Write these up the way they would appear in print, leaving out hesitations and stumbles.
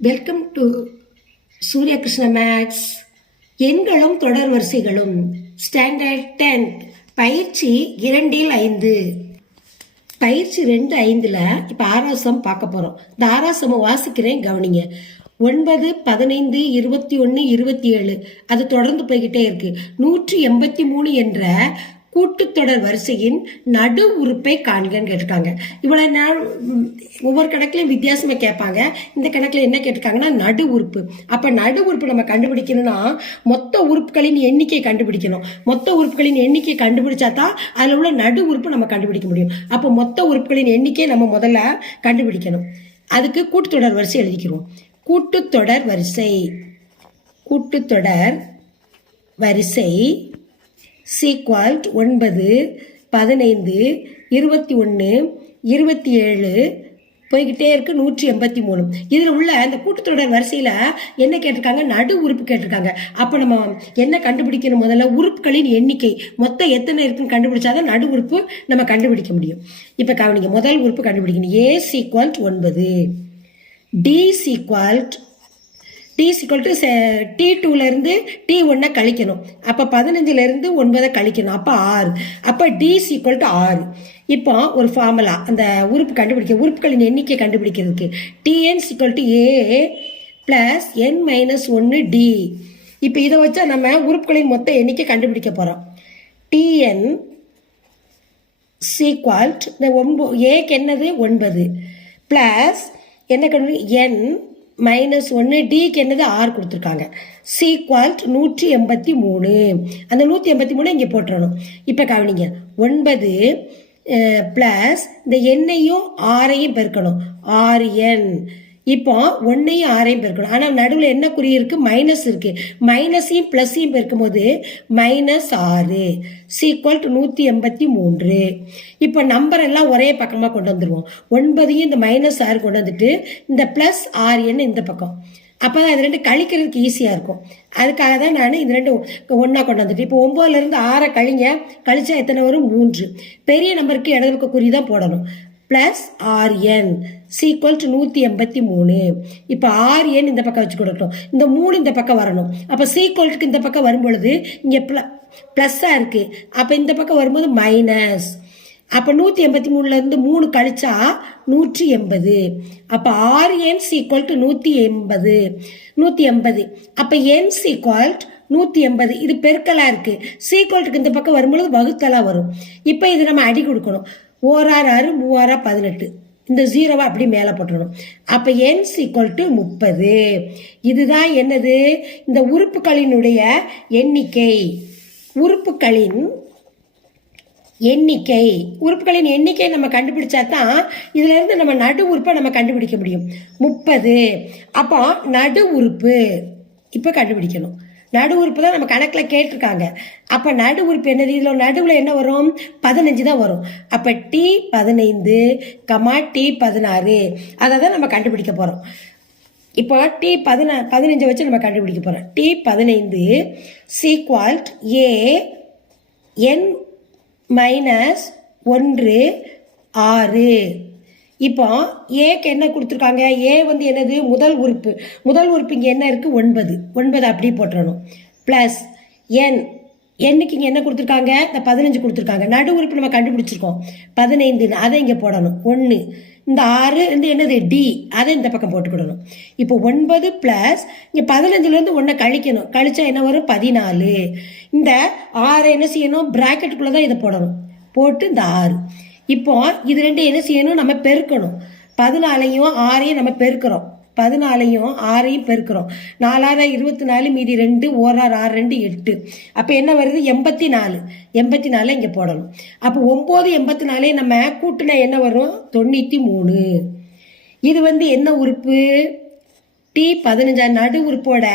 Welcome to சூரியகிருஷ்ண maths. எண்களும் தொடர் வரிசைகளும் standard 10 பயிற்சி 2-5. பயிற்சி 2-5ல் இப்போ ஆறாசம் பார்க்க போகிறோம். இந்த ஆறாசம் வாசிக்கிறேன், கவனிங்க. 9, 15, 21, 27 அது தொடர்ந்து போய்கிட்டே இருக்கு. 183 என்ற கூட்டுத்தொடர் வரிசையின் நடு உறுப்பை காண்கன்னு கேட்டிருக்காங்க. இவ்வளவு நாள் ஒவ்வொரு கணக்குலையும் வித்தியாசமா கேட்பாங்க. இந்த கணக்குல என்ன கேட்டிருக்காங்கன்னா நடு உறுப்பு. அப்ப நடு உறுப்பு நம்ம கண்டுபிடிக்கணும்னா மொத்த உறுப்புகளின் எண்ணிக்கை கண்டுபிடிக்கணும். மொத்த உறுப்புகளின் எண்ணிக்கை கண்டுபிடிச்சா தான் அதுல உள்ள நடு உறுப்பு நம்ம கண்டுபிடிக்க முடியும். அப்போ மொத்த உறுப்புகளின் எண்ணிக்கை நம்ம முதல்ல கண்டுபிடிக்கணும். அதுக்கு கூட்டுத்தொடர் வரிசை எழுதிக்கிறோம். கூட்டுத்தொடர் வரிசை சீக்வால்ட் 9, 15, 21, 27 போய்கிட்டே இருக்கு. 183 இதில் உள்ள இந்த கூட்டுத்தொடர் வரிசையில் என்ன கேட்டிருக்காங்க? நடு உறுப்பு கேட்டிருக்காங்க. அப்போ நம்ம என்ன கண்டுபிடிக்கணும்? முதல்ல உறுப்புகளின் எண்ணிக்கை மொத்தம் எத்தனை இருக்குன்னு கண்டுபிடிச்சாதான் நடு உறுப்பு நம்ம கண்டுபிடிக்க முடியும். இப்போ கவனிங்க, முதல் உறுப்பு கண்டுபிடிக்கணும். A = 9, D = T2 T1 கழிக்கணும். அப்ப 15 9 கழிக்கணும். அப்ப 6. அப்ப D = 6. இப்போ ஒரு ஃபார்முலா அந்த உறுப்பு கண்டுபிடிக்க, உறுப்புகளின் எண்ணிக்கை கண்டுபிடிக்கிறதுக்கு Tn = A + n-1 D. இப்ப இதை வச்சா நம்ம உறுப்புகளின் மொத்த எண்ணிக்கை கண்டுபிடிக்க போறோம். Tn Aக்கு என்னது 9 பிளஸ் என்ன n -1 Dக்கு என்னது 6 கொடுத்துருக்காங்க. = 183. அந்த 183 இங்கே போட்டுறணும். இப்போ கவனிங்க, 9 பிளஸ் இந்த எண்ணையும் 6ஐயும் பெருக்கணும். 6n. இப்போ 1ஐயும் 6ஐயும் பெருக்கணும். ஆனால் நடுவில் என்ன குறி இருக்கு? மைனஸ் இருக்கு. மைனஸையும் பிளஸையும் பெருக்கும் போது -6 = 183. இப்போ நம்பர் எல்லாம் ஒரே பக்கமாக கொண்டு வந்துடுவோம். 9ஐயும் இந்த -6 கொண்டு வந்துட்டு இந்த +6n இந்த பக்கம். அப்போ அது ரெண்டு கழிக்கிறதுக்கு ஈஸியாக இருக்கும். அதுக்காக தான் நான் இந்த ரெண்டு ஒன்றா கொண்டு வந்துட்டு இப்போ 9லேருந்து 6 கழிச்சா எத்தனை வரும்? 3. பெரிய நம்பருக்கு இடது பக்க குறி தான் போடணும். +6n = 183. இப்போ 6n இந்த பக்கம் வச்சு கொடுக்கணும். இந்த 3 இந்த பக்கம் வரணும். அப்போ க்கு இந்த பக்கம் வரும்பொழுது இங்கே ப்ளஸ்ஸாக இருக்கு. அப்போ இந்த பக்கம் வரும்போது மைனஸ். அப்போ 183லேருந்து 3 கழிச்சா 180. அப்போ 6n = 180. அப்போ n = 180. இது பெருக்கலா இருக்கு. க்கு இந்த பக்கம் வரும்பொழுது வகுத்தலா வரும். இப்போ இது நம்ம அடி கொடுக்கணும். 4 6 3 18. இந்த 0 அப்படி மேலே போட்டுடணும். அப்போ n = 30. இதுதான் என்னது? இந்த உறுப்புகளினுடைய எண்ணிக்கை. உறுப்புகளின் எண்ணிக்கை நம்ம கண்டுபிடிச்சா தான் இதுல இருந்து நம்ம நடு உறுப்பை நம்ம கண்டுபிடிக்க முடியும். 30. அப்போ நடு உறுப்பு இப்போ கண்டுபிடிக்கணும். நடு உறுப்பு தான் நம்ம கணக்கில் கேட்டிருக்காங்க. அப்போ நடு உறுப்பு என்னது? இதில் நடுவில் என்ன வரும்? 15 தான் வரும். அப்போ T15, T16 அதை தான் நம்ம கண்டுபிடிக்க போகிறோம். இப்போ T15 வச்சு நம்ம கண்டுபிடிக்க போகிறோம். T15 = A n-1 6. இப்போ ஏக்கு என்ன கொடுத்துருக்காங்க? ஏ என்னது? முதல் உறுப்பு. முதல் உறுப்பு இங்கே என்ன இருக்கு? 9 அப்படி போட்டுறணும். பிளஸ் என்னுக்கு இங்கே என்ன கொடுத்துருக்காங்க? இந்த 15 கொடுத்துருக்காங்க. நடு உறுப்பு நம்ம கண்டுபிடிச்சிருக்கோம் 15. அதை இங்கே போடணும். 1. இந்த 6 என்னது? டி. அதை இந்த பக்கம் போட்டுக்கிடணும். இப்போ 9 பிளஸ் இங்கே 15லேருந்து 1 கழிக்கணும். கழிச்சா என்ன வரும்? 14. இந்த 6 என்ன செய்யணும்? பிராக்கெட்டுக்குள்ளே தான் இதை போடணும். போட்டு இந்த 6. இப்போ இது ரெண்டு என்ன செய்யணும்? நம்ம பெருக்கணும். 14ஐயும் 6ஐயும் நம்ம பெருக்கிறோம். 14ஐயும் 6ஐயும் பெருக்கிறோம். 4 24 மீதி 2 1 6 2 8. அப்போ என்ன வருது? 84. 84 இங்கே போடணும். அப்போ 9 84 நம்ம கூட்டினா என்ன வரும்? 93. இது என்ன உறுப்பு? T15 நடு உறுப்போட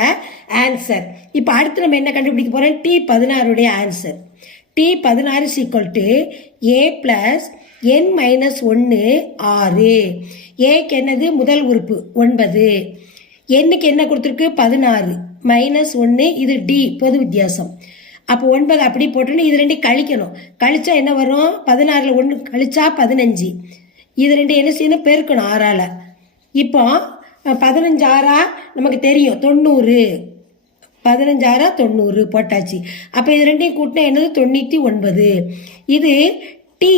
ஆன்சர். இப்போ அடுத்து நம்ம என்ன கண்டுபிடிக்க போறோம்? T16 answer. T16 = A + n-1 6. ஏக்கு என்னது? முதல் உறுப்பு 9. என்னுக்கு என்ன கொடுத்துருக்கு? 16 -1. இது டி பொது வித்தியாசம். அப்போ 9 அப்படி போட்டோன்னு இது ரெண்டு கழிக்கணும். கழிச்சா என்ன வரும்? 16ல் 1 கழிச்சா 15. இது ரெண்டு என்ன செய்யணும்? பெருக்கணும் 6ஆல். இப்போ 15 நமக்கு தெரியும் 90, 15 90 போட்டாச்சு. அப்போ இது ரெண்டையும் கூட்டினா என்னது 99. இது டி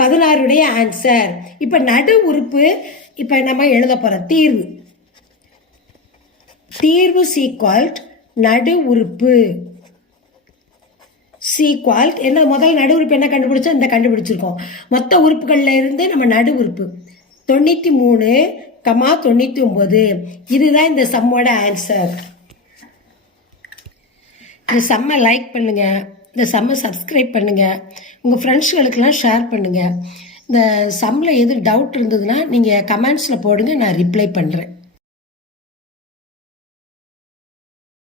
16 ஆன்சர். இப்போ நடு உறுப்பு இப்போ நம்ம எழுத போகிறோம். தீர்வு சீக்வால்ட் நடு உறுப்பு சீக்வால்ட் என்ன முதல் நடு உறுப்பு என்ன கண்டுபிடிச்சோம், இந்த கண்டுபிடிச்சிருக்கோம். மொத்த உறுப்புகளில் இருந்து நம்ம நடு உறுப்பு 93, 99. இதுதான் இந்த சம்மோட ஆன்சர். இந்த சம்மை லைக் பண்ணுங்கள், இந்த சம்மை சப்ஸ்கிரைப் பண்ணுங்கள், உங்கள் ஃப்ரெண்ட்ஸ்களுக்கெல்லாம் ஷேர் பண்ணுங்கள். இந்த சம்மில் எது டவுட் இருந்ததுன்னா நீங்கள் கமெண்ட்ஸில் போடுங்க, நான் ரிப்ளை பண்ணுறேன்.